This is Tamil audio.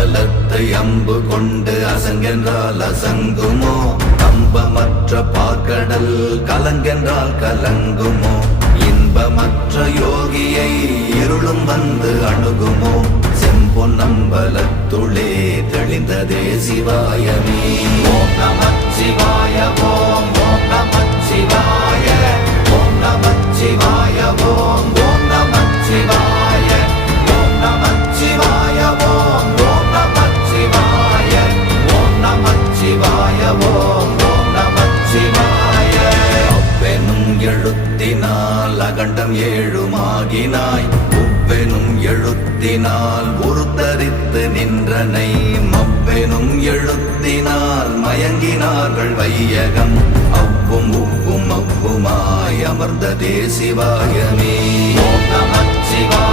பலத்தை அம்பு கொண்டு அசங்கென்றால் அசங்குமோ? கம்பமற்ற பார்க்கடல் கலங்கென்றால் கலங்குமோ? இன்பமற்ற யோகியை இருளும் வந்து அணுகுமோ? செம்பொன்னம்பலத்துளே தெளிந்ததே சிவாயமே. ஓம் நமச்சிவாய ஓம் ஓம் நமச்சிவாய ஓம் நமச்சிவாய ஓம் ஓம் நமச்சிவாய ஓம் நமச்சிவாய ஓம் ஓம் நமச்சிவாய ஓம் நமச்சிவாய ஓம் ஓம் நமச்சிவாய. அவ்வெனும் எழுத்தினால் அகண்டம் ஏழுமாகினாய், உவ்வெனும் எழுத்தினால் உருத்தரித்து நின்றனை, மவ்வெனும் எழுத்தினால் மயங்கினார்கள் வையகம். அவ்வும் உவ்வும் அவ்வுமாய் அமர்ந்ததே சிவாயமே. ஓம் நமச்சிவாய